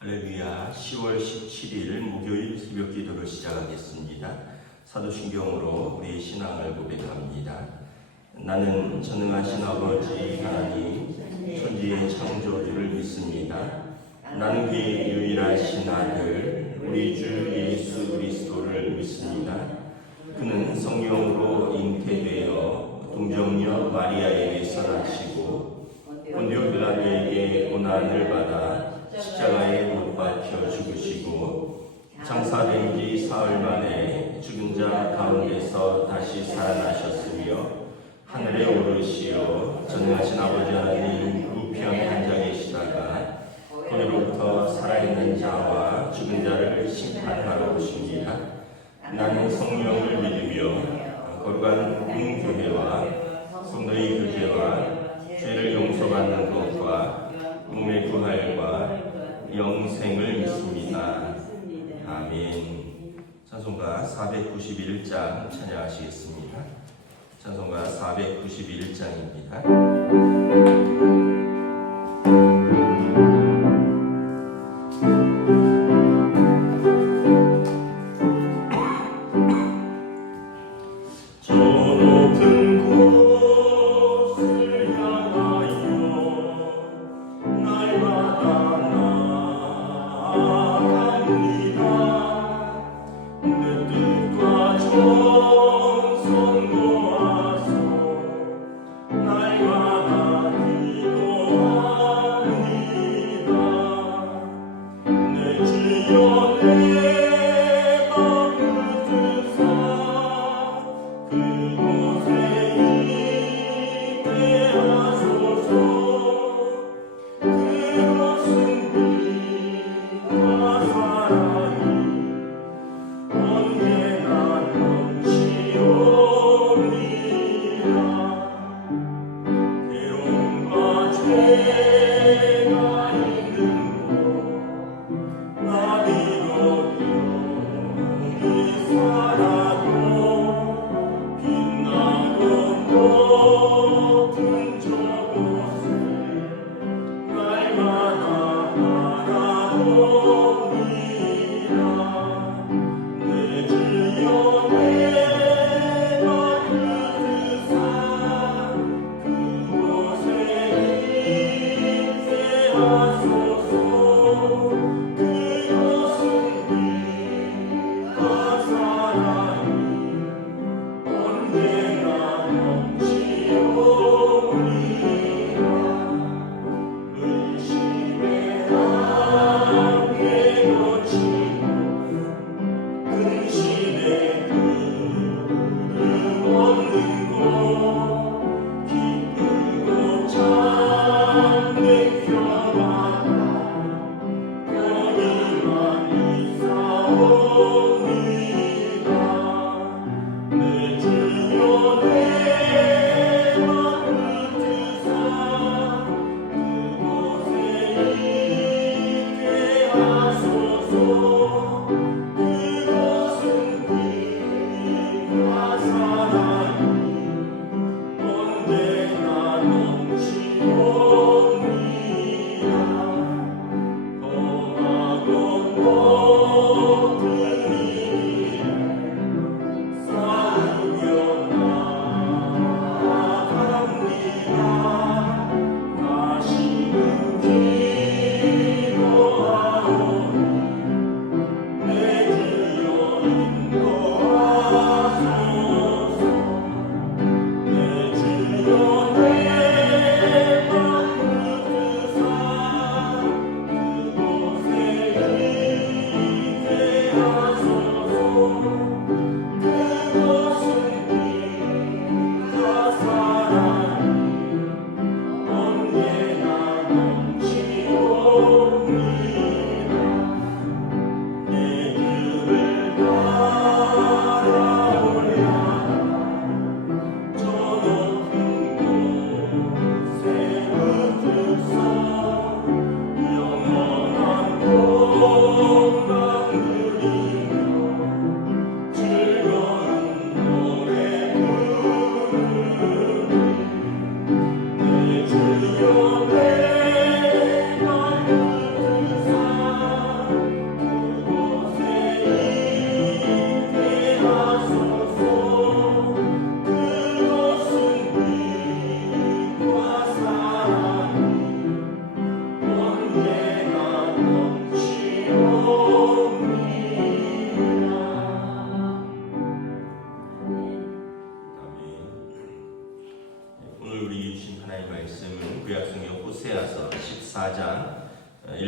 할렐루야. 10월 17일 목요일 새벽 기도를 시작하겠습니다. 사도신경으로 우리의 신앙을 고백합니다. 나는 전능하신 아버지 하나님 천지의 창조주를 믿습니다. 나는 그의 유일하신 아들 우리 주 예수 그리스도를 믿습니다. 그는 성령으로 잉태되어 동정녀 마리아에게서 나시고 본디오 빌라도에게 고난을 받아 십자가에 못 박혀 죽으시고 장사된 지 사흘 만에 죽은 자 가운데서 다시 살아나셨으며 하늘에 오르시어 전능하신 아버지 하나님 우편에 앉아 계시다가 거기로부터 살아있는 자와 죽은 자를 심판하러 오십니다. 나는 성령을 믿으며 거룩한 공교회와 성도의 교제와 죄를 용서받는 것과 몸의 부활과 영생을 믿습니다. 아멘. 찬송가 491장 찬양하시겠습니다. 찬송가 491장입니다.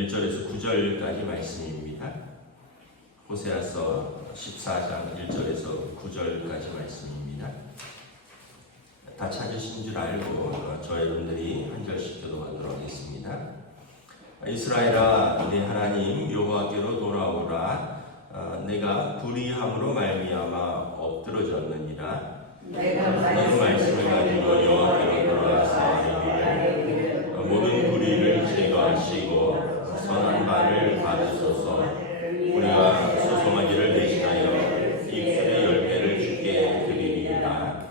1절에서 9절까지 말씀입니다. 호세아서 14장 1절에서 9절까지 말씀입니다. 다 찾으신 줄 알고 저 여러분들이 한 절씩 교독하도록 하겠습니다. 이스라엘아, 내 하나님 여호와께로 돌아오라. 내가 불의함으로 말미암아 엎드러졌느니라. 내가 말씀을 가지고 여호와께로 돌아와서 이르기를 모든 불의를 제거하시고 선한 말을 받으소서. 우리가 소송하기를 대신하여 입술의 열매를 주께 드리리이다.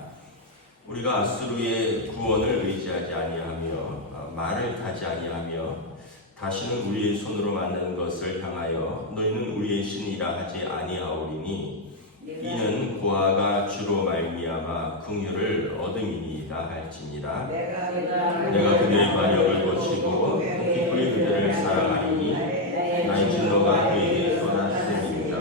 우리가 아수르의 구원을 의지하지 아니하며 말을 타지 아니하며 다시는 우리의 손으로 만든 것을 향하여 너희는 우리의 신이라 하지 아니하오리니 이는 고아가 주로 말미암아 긍휼을 얻음이니이다 할지니라. 내가 그들의 반역을 고치고 기꺼이 그들을 사랑하리니 나의 진노가 그에게 떠났음이니라.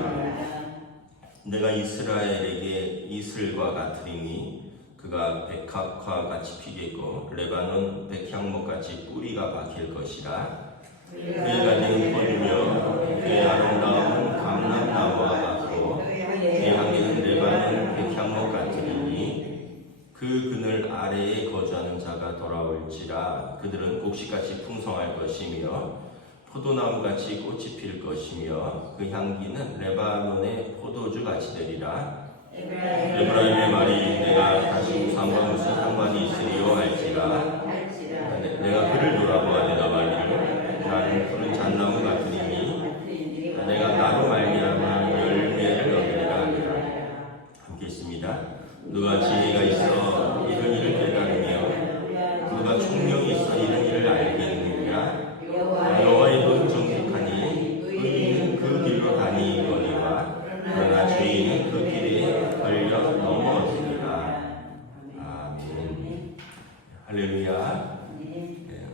내가 이스라엘에게 이슬과 같으리니 그가 백합과 같이 피겠고 레바논 백향목같이 뿌리가 박힐 것이라. 그의 가지는 뻗으며 그의 아름다움은 감람나무와 같고 그의 향기는 레바논 백향목 같으리니 그 그늘 아래에 거주하는 자가 돌아올지라. 그들은 곡식같이 풍성할 것이며 포도나무같이 꽃이 필 것이며 그 향기는 레바논의 포도주같이 되리라. 에브라임의 말이 내가 다시 우상과 무슨 상관이 있으리요 할지라. 내가 그를 돌아보아 대답하기를 나는 푸른 잣나무 같으리니 내가 나로 말미암아 열매를 얻으리라 하리라. 함께 있습니다. 누가 지혜가 있어 이런 일을 깨달으며 누가 총명이 있어 이런 일을 알겠느냐. 여호와의 돈 정직하니 의인은 그 길로 다니거니와 그러나 죄인은 그 길에 걸려 넘어지리라. 아멘. 할렐루야.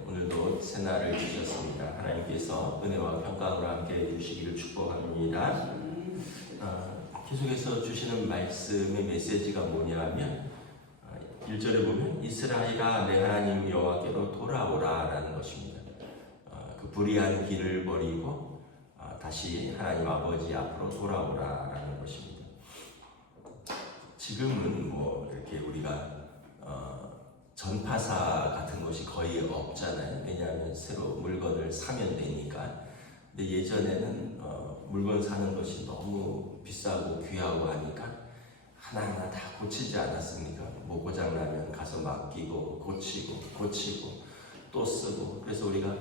오늘도 새날을 주셨습니다. 하나님께서 은혜와 평강으로 함께 해주시기를 축복합니다. 계속해서 주시는 말씀의 메시지가 뭐냐면 1절에 보면 이스라엘아 내 하나님 여호와께로 돌아오라 라는 것입니다. 그 불의한 길을 버리고 다시 하나님 아버지 앞으로 돌아오라 라는 것입니다. 지금은 뭐 이렇게 우리가 전파사 같은 것이 거의 없잖아요. 왜냐하면 새로 물건을 사면 되니까. 근데 예전에는 물건 사는 것이 너무 비싸고 귀하고 하니까 하나하나 다 고치지 않았습니까? 뭐 고장나면 가서 맡기고 고치고 또 쓰고. 그래서 우리가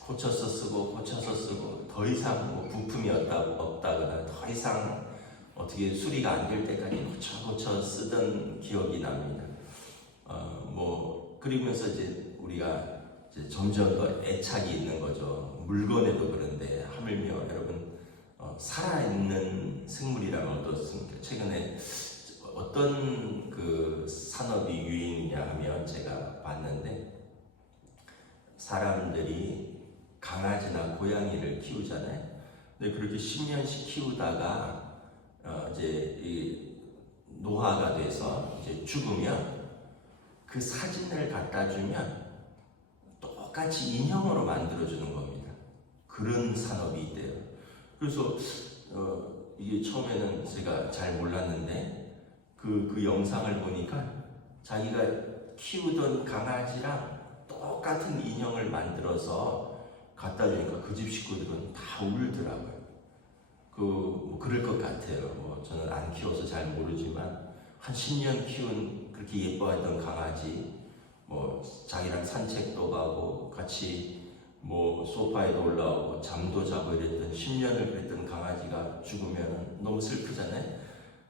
고쳐서 쓰고 더 이상 뭐 부품이 없다거나 더 이상 어떻게 수리가 안 될 때까지 고쳐 쓰던 기억이 납니다. 그러면서 이제 우리가 이제 점점 더 애착이 있는 거죠. 물건에도 그런데 하물며 여러분 살아있는 생물이라면 어떻습니까? 최근에 어떤 그 산업이 유행이냐 하면 제가 봤는데 사람들이 강아지나 고양이를 키우잖아요. 근데 그렇게 10년씩 키우다가 이제 이 노화가 돼서 이제 죽으면 그 사진을 갖다 주면 똑같이 인형으로 만들어주는 겁니다. 그런 산업이 있대요. 그래서 이게 처음에는 제가 잘 몰랐는데 그 영상을 보니까 자기가 키우던 강아지랑 똑같은 인형을 만들어서 갖다 주니까 그 집 식구들은 다 울더라고요. 뭐 그럴 것 같아요. 저는 안 키워서 잘 모르지만 한 10년 키운 그렇게 예뻐하던 강아지, 자기랑 산책도 가고 같이 소파에도 올라오고 잠도 자고 이랬던 10년을 그랬던 강아지가 죽으면 너무 슬프잖아요.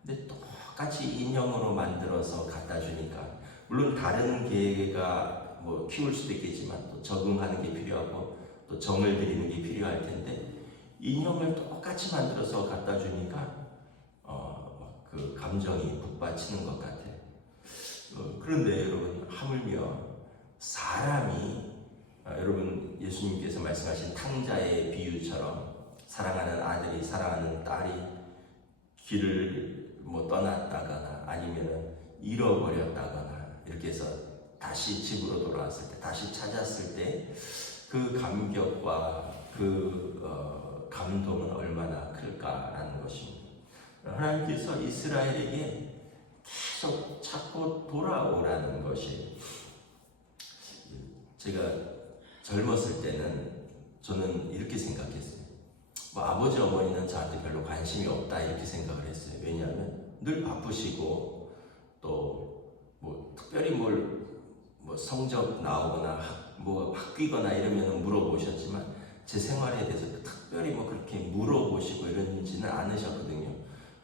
근데 똑같이 인형으로 만들어서 갖다 주니까 물론 다른 개가 키울 수도 있겠지만 또 적응하는 게 필요하고 또 정을 들이는 게 필요할 텐데 인형을 똑같이 만들어서 갖다 주니까 그 감정이 북받치는 것 같아요. 그런데 여러분 하물며 사람이 여러분 예수님께서 말씀하신 탕자의 비유처럼 사랑하는 아들이 사랑하는 딸이 길을 떠났다거나 아니면 잃어버렸다거나 이렇게 해서 다시 집으로 돌아왔을 때 다시 찾았을 때 그 감격과 감동은 얼마나 클까라는 것입니다. 하나님께서 이스라엘에게 계속 자꾸 돌아오라는 것이, 제가 젊었을 때는 저는 이렇게 생각했어요. 뭐 아버지 어머니는 저한테 별로 관심이 없다 이렇게 생각을 했어요. 왜냐하면 늘 바쁘시고 또 뭐 특별히 뭐 성적 나오거나 뭐 바뀌거나 이러면 물어보셨지만 제 생활에 대해서 특별히 뭐 그렇게 물어보시고 이러지는 않으셨거든요.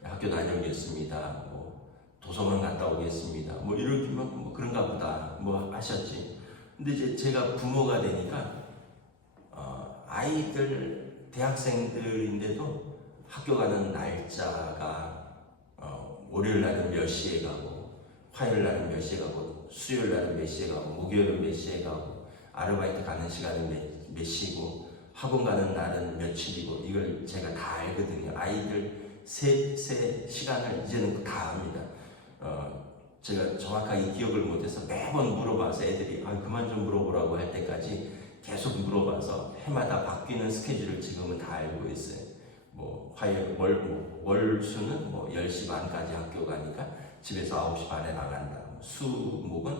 학교 다녀오겠습니다. 뭐 도서관 갔다 오겠습니다. 뭐 이러면 뭐 그런가 보다 뭐 하셨지. 근데 이제 제가 부모가 되니까 아이들 대학생들인데도 학교 가는 날짜가 월요일 날은 몇 시에 가고 화요일 날은 몇 시에 가고 수요일 날은 몇 시에 가고 목요일은 몇 시에 가고 아르바이트 가는 시간은 몇 시고 학원 가는 날은 며칠이고 이걸 제가 다 알거든요. 아이들 세 시간을 이제는 다 압니다. 제가 정확하게 기억을 못해서 매번 물어봐서 애들이 그만 좀 물어보라고 할 때까지 계속 물어봐서 해마다 바뀌는 스케줄을 지금은 다 알고 있어요. 뭐 화요일, 월수는 뭐 10시 반까지 학교 가니까 집에서 9시 반에 나간다. 수목은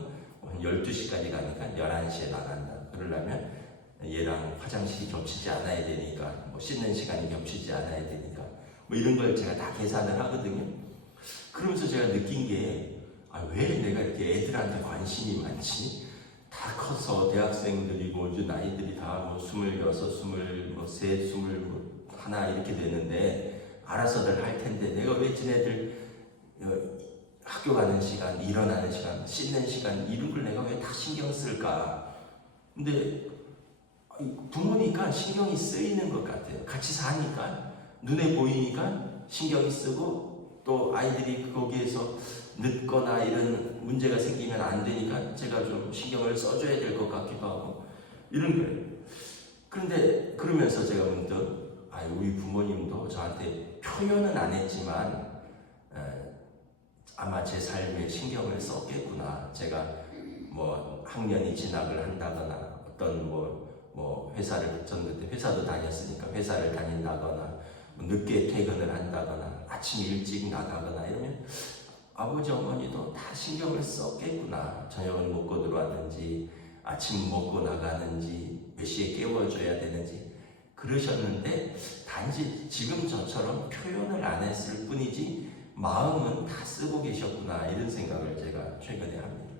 한 12시까지 가니까 11시에 나간다. 그러려면 얘랑 화장실이 겹치지 않아야 되니까 뭐 씻는 시간이 겹치지 않아야 되니까 뭐 이런 걸 제가 다 계산을 하거든요. 그러면서 제가 느낀 게 왜 내가 이렇게 애들한테 관심이 많지? 다 커서 대학생들이고 이제 나이들이 다 뭐 26, 23, 21 이렇게 되는데 알아서들 할 텐데 내가 왜 지네들 학교 가는 시간, 일어나는 시간, 씻는 시간 이런 걸 내가 왜 다 신경 쓸까? 근데 부모니까 신경이 쓰이는 것 같아요. 같이 사니까 눈에 보이니까 신경이 쓰고 또 아이들이 거기에서 늦거나 이런 문제가 생기면 안 되니까 제가 좀 신경을 써줘야 될 것 같기도 하고 이런 거예요. 그런데 그러면서 제가 문득 우리 부모님도 저한테 표현은 안 했지만 아마 제 삶에 신경을 썼겠구나. 제가 뭐 학년이 진학을 한다거나 어떤 뭐 회사를 전 그때 회사도 다녔으니까 회사를 다닌다거나 뭐 늦게 퇴근을 한다거나 아침 일찍 나가거나 이러면 아버지 어머니도 다 신경을 썼겠구나. 저녁을 먹고 들어왔는지 아침 먹고 나가는지 몇 시에 깨워줘야 되는지 그러셨는데 단지 지금 저처럼 표현을 안 했을 뿐이지 마음은 다 쓰고 계셨구나 이런 생각을 제가 최근에 합니다.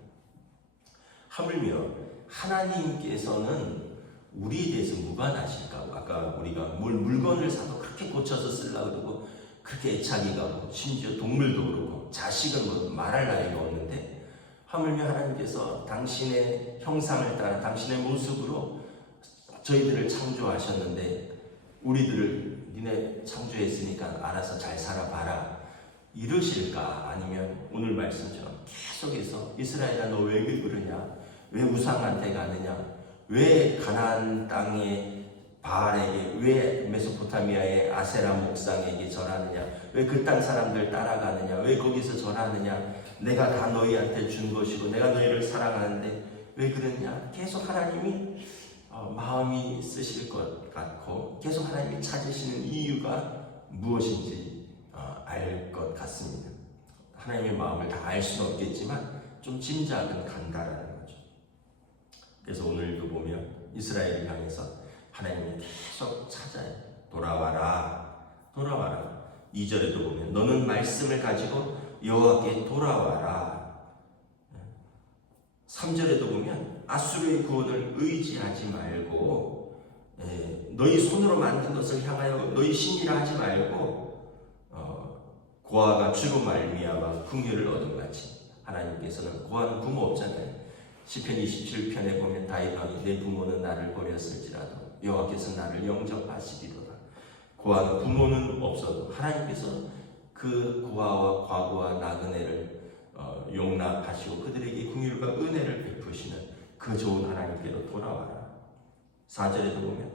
하물며 하나님께서는 우리에 대해서 무관하실까? 아까 우리가 물건을 사도 그렇게 고쳐서 쓰려고 그러고 그렇게 애착이 가고 심지어 동물도 그렇고 자식은 뭐 말할 나위가 없는데 하물며 하나님께서 당신의 형상을 따라 당신의 모습으로 저희들을 창조하셨는데 우리들을 니네 창조했으니까 알아서 잘 살아봐라 이러실까? 아니면 오늘 말씀처럼 계속해서 이스라엘아 너 왜 그러냐? 왜 우상한테 가느냐? 왜 가나안 땅의 바알에게, 왜 메소포타미아의 아세라 목상에게 절하느냐? 왜 그 땅 사람들 따라가느냐? 왜 거기서 절하느냐? 내가 다 너희한테 준 것이고 내가 너희를 사랑하는데 왜 그러냐? 계속 하나님이 마음이 쓰실 것 같고 계속 하나님이 찾으시는 이유가 무엇인지 알 것 같습니다. 하나님의 마음을 다 알 수는 없겠지만 좀 짐작은 간다라는 거죠. 그래서 오늘도 보면 이스라엘을 향해서 하나님이 계속 찾아요. 돌아와라. 2절에도 보면 너는 말씀을 가지고 여호와께 돌아와라. 3절에도 보면 아수르의 구원을 의지하지 말고 너희 손으로 만든 것을 향하여 너희 신이라 하지 말고 고아가 주로 말미암아 긍휼을 얻은 같이 하나님께서는 고아는 부모 없잖아요. 시편 27편에 보면 다윗 왕이 내 부모는 나를 버렸을지라도 여호와께서 나를 영접하시리로다. 고아는 부모는 없어도 하나님께서 그 고아와 과부와 나그네를 용납하시고 그들에게 긍휼과 은혜를 베푸시는 그 좋은 하나님께로 돌아와라. 4절에도 보면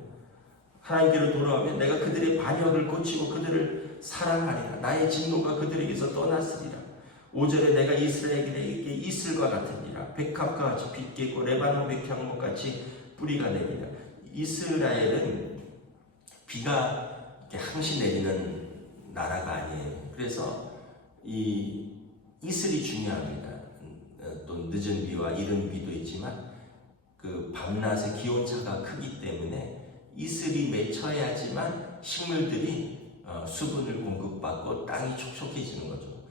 하나님께로 돌아오면 내가 그들의 반역을 고치고 그들을 사랑하리라. 나의 진노가 그들에게서 떠났으리라. 5절에 내가 이스라엘에게 이슬과 같으리라. 백합과 같이 빛겠고 레바논 백향목같이 뿌리가 내리라. 이스라엘은 비가 이렇게 항시 내리는 나라가 아니에요. 그래서 이 이슬이 중요합니다. 또 늦은 비와 이른 비도 있지만 그 밤낮의 기온차가 크기 때문에 이슬이 맺혀야지만 식물들이 수분을 공급받고 땅이 촉촉해지는 거죠.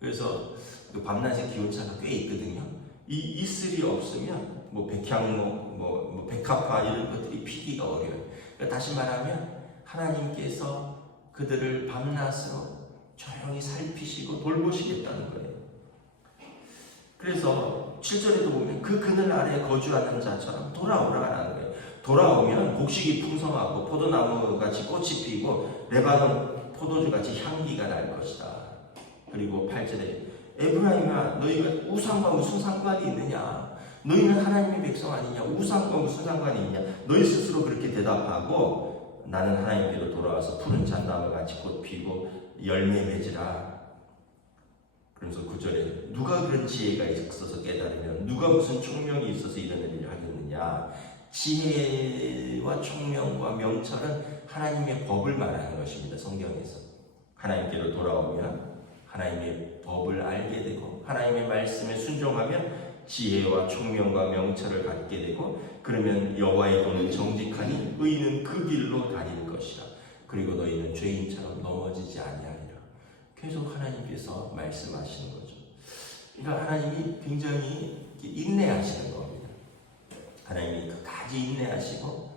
그래서 그 밤낮의 기온차가 꽤 있거든요. 이 이슬이 없으면 뭐 백향목, 뭐 백합화 이런 것들이 피기가 어려워요. 그러니까 다시 말하면 하나님께서 그들을 밤낮으로 조용히 살피시고 돌보시겠다는 거예요. 그래서 7절에도 보면 그 그늘 아래에 거주하는 자처럼 돌아오라라는 거예요. 돌아오면 곡식이 풍성하고 포도나무같이 꽃이 피고 레바논 포도주같이 향기가 날 것이다. 그리고 8절에 에브라임아 너희가 우상과 무슨 상관이 있느냐? 너희는 하나님의 백성 아니냐? 우상과 무슨 상관이 있냐? 너희 스스로 그렇게 대답하고 나는 하나님께로 돌아와서 푸른 잣나무같이 꽃 피고 열매 맺으라. 그러면서 9절에 누가 그런 지혜가 있어서 깨달으면 누가 무슨 총명이 있어서 이런 일을 하겠느냐? 지혜와 총명과 명철은 하나님의 법을 말하는 것입니다. 성경에서 하나님께로 돌아오면 하나님의 법을 알게 되고 하나님의 말씀에 순종하면 지혜와 총명과 명철을 갖게 되고 그러면 여호와의 도는 정직하니 의인은 그 길로 다닐 것이라. 그리고 너희는 죄인처럼 넘어지지 아니하리라. 계속 하나님께서 말씀하시는 거죠. 그러니까 하나님이 굉장히 인내하시는 겁니다. 하나님이 끝까지 인내하시고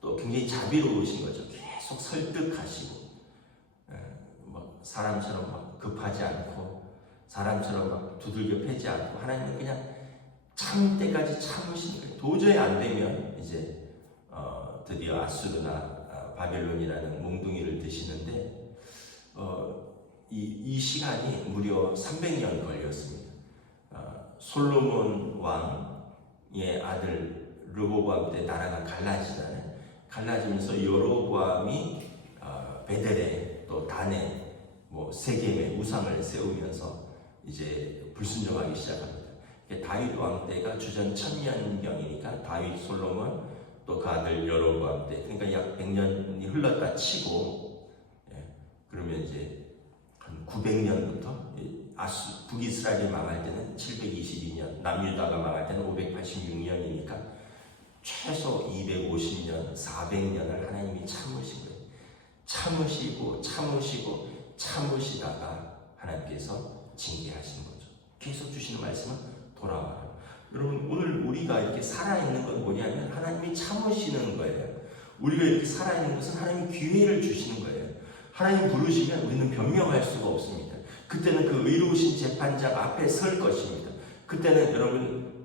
또 굉장히 자비로우신 거죠. 계속 설득하시고 뭐 사람처럼 막 급하지 않고 사람처럼 막 두들겨 패지 않고 하나님은 그냥 참을 때까지 참으시는 거예요. 도저히 안 되면 이제 드디어 아수르나 바벨론이라는 몽둥이를 드시는데 이 시간이 무려 300년 걸렸습니다. 솔로몬 왕의 아들 르호보암 때 나라가 갈라지잖아요. 갈라지면서 여로보암이 베델에 또 단에 뭐 세겜에 우상을 세우면서 이제 불순종하기 시작합니다. 다윗 왕 때가 주전 1000년경이니까 다윗, 솔로몬 또 그 아들 여로보암 때 그러니까 약 100년이 흘렀다 치고 그러면 이제 한 900년부터 북이스라엘이 망할 때는 722년, 남유다가 망할 때는 586년이니까 최소 250년, 400년을 하나님이 참으신 거예요. 참으시다가 하나님께서 징계하시는 거죠. 계속 주시는 말씀은 돌아와라. 여러분 오늘 우리가 이렇게 살아있는 건 뭐냐면 하나님이 참으시는 거예요. 우리가 이렇게 살아있는 것은 하나님이 기회를 주시는 거예요. 하나님 부르시면 우리는 변명할 수가 없습니다. 그때는 그 의로우신 재판장 앞에 설 것입니다. 그때는 여러분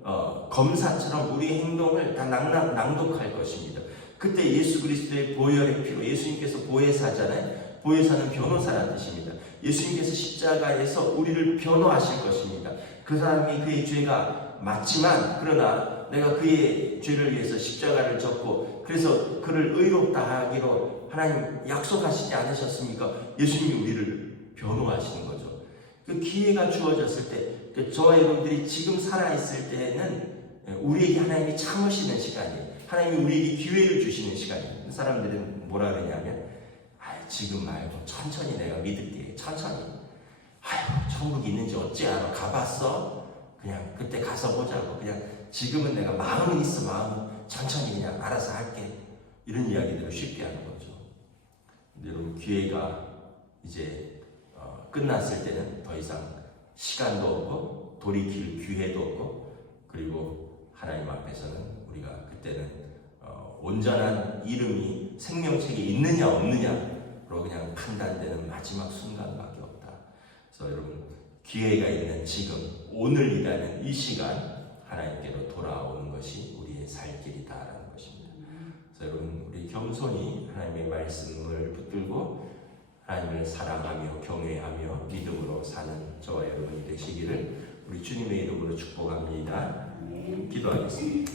검사처럼 우리의 행동을 다 낭독할 것입니다. 그때 예수 그리스도의 보혈의 피로 예수님께서 보혜사잖아요. 보혜사는 변호사라는 뜻입니다. 예수님께서 십자가에서 우리를 변호하실 것입니다. 그 사람이 그의 죄가 맞지만 그러나 내가 그의 죄를 위해서 십자가를 졌고 그래서 그를 의롭다 하기로 하나님 약속하시지 않으셨습니까? 예수님이 우리를 변호하시는 거죠. 그 기회가 주어졌을 때 저와 여러분들이 지금 살아있을 때는 우리에게 하나님이 참으시는 시간이에요. 하나님이 우리에게 기회를 주시는 시간이에요. 사람들은 뭐라 그러냐면 지금 말고 천천히 내가 믿을게. 천천히. 천국 있는지 어찌 알아? 가봤어? 그냥 그때 가서 보자고. 그냥 지금은 내가 마음은 있어. 마음은 천천히 그냥 알아서 할게. 이런 이야기들을 쉽게 하는 거죠. 근데 여러분 기회가 이제 끝났을 때는 더 이상 시간도 없고 돌이킬 기회도 없고 그리고 하나님 앞에서는 우리가 그때는 온전한 이름이 생명책에 있느냐 없느냐로 그냥 판단되는 마지막 순간밖에 없다. 그래서 여러분 기회가 있는 지금 오늘이라는 이 시간 하나님께로 돌아오는 것이 우리의 살 길이다라는 것입니다. 그래서 여러분 우리 겸손히 하나님의 말씀을 붙들고 하나님을 사랑하며 경외하며 믿음으로 사는 저와 여러분이 되시기를 우리 주님의 이름으로 축복합니다. 기도하겠습니다.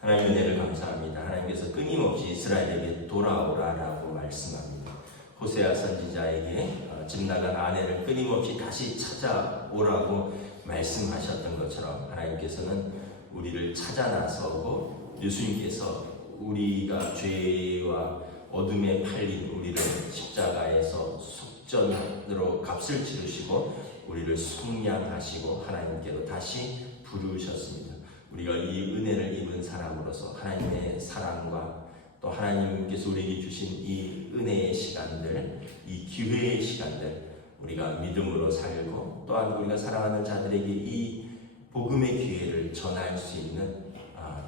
하나님의 은혜를 감사합니다. 하나님께서 끊임없이 이스라엘에게 돌아오라라고 말씀합니다. 호세아 선지자에게 집 나간 아내를 끊임없이 다시 찾아오라고 말씀하셨던 것처럼 하나님께서는 우리를 찾아 나서고 예수님께서 우리가 죄와 어둠에 팔린 우리를 십자가에서 속전으로 값을 치르시고 우리를 속량하시고 하나님께로 다시 부르셨습니다. 우리가 이 은혜를 입은 사람으로서 하나님의 사랑과 또 하나님께서 우리에게 주신 이 은혜의 시간들, 이 기회의 시간들 우리가 믿음으로 살고 또한 우리가 사랑하는 자들에게 이 복음의 기회를 전할 수 있는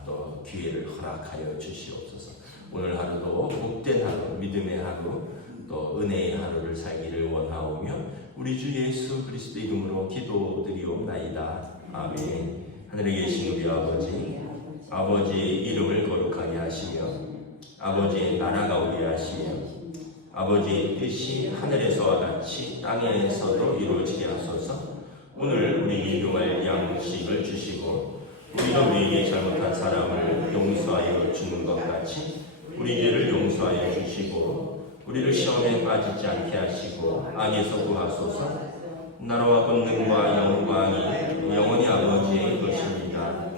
또 기회를 허락하여 주시옵소서. 오늘 하루도 복된 하루, 믿음의 하루, 또 은혜의 하루를 살기를 원하오며 우리 주 예수 그리스도 이름으로 기도드리옵나이다. 아멘. 하늘에 계신 우리 아버지의 이름을 거룩하게 하시며 아버지의 나라가 오게 하시며 아버지의 뜻이 하늘에서와 같이 땅에서도 이루어지게 하소서. 오늘 우리에게 일용할 양식을 주시고 우리가 우리에게 잘못한 사람을 용서하여 주는 것 같이 우리 죄를 용서하여 주시고 우리를 시험에 빠지지 않게 하시고 악에서 구하소서. 나라와 권능과 영광이 영원히 아버지의 것입니다.